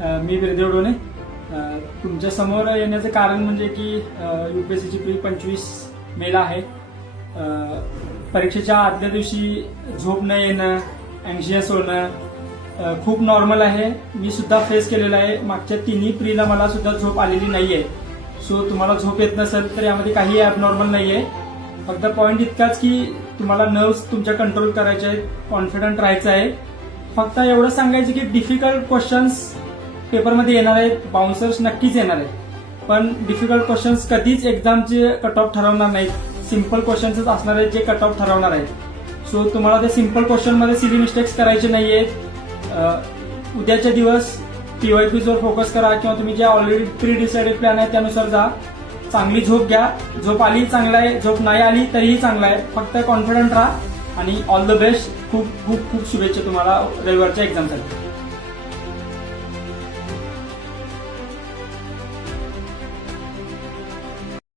मी बिरदेव डोणे. तुमच्या समोर येण्याचं कारण म्हणजे की UPSCची प्री 25 मेला आहे. परीक्षेच्या आदल्या दिवशी झोप न येणं, अँक्शियस होणं खूप नॉर्मल आहे. मी सुद्धा फेस केलेलं आहे. मागच्या तिन्ही प्रीला मला सुद्धा झोप आलेली नाहीये. सो तुम्हाला झोप येत नसेल तर यामध्ये काही ॲबनॉर्मल नाहीये. फक्त पॉईंट इतकाच की तुम्हाला नर्व्स तुमच्या कंट्रोल करायचे आहेत, कॉन्फिडंट राहायचं आहे. फक्त एवढं सांगायचं की डिफिकल्ट क्वेश्चन्स पेपरमध्ये येणार आहेत, बाउन्सर्स नक्कीच येणार आहेत, पण डिफिकल्ट क्वेश्चन्स कधीच एक्झामचे कट ऑफ ठरवणार नाहीत. सिम्पल क्वेश्चन्सच असणार आहेत जे कट ऑफ ठरवणार आहेत. सो तुम्हाला त्या सिम्पल क्वेश्चनमध्ये सिली मिस्टेक्स करायचे नाहीयेत. उद्याच्या दिवस PYQवर फोकस करा किंवा तुम्ही जे ऑलरेडी प्री डिसाइडेड प्लॅन आहे त्यानुसार जा. चांगली झोप घ्या. झोप आली चांगलं आहे, झोप नाही आली तरीही चांगलं आहे. फक्त कॉन्फिडंट राहा आणि ऑल द बेस्ट. खूप खूप खूप शुभेच्छा तुम्हाला रविवारच्या एक्झामसाठी.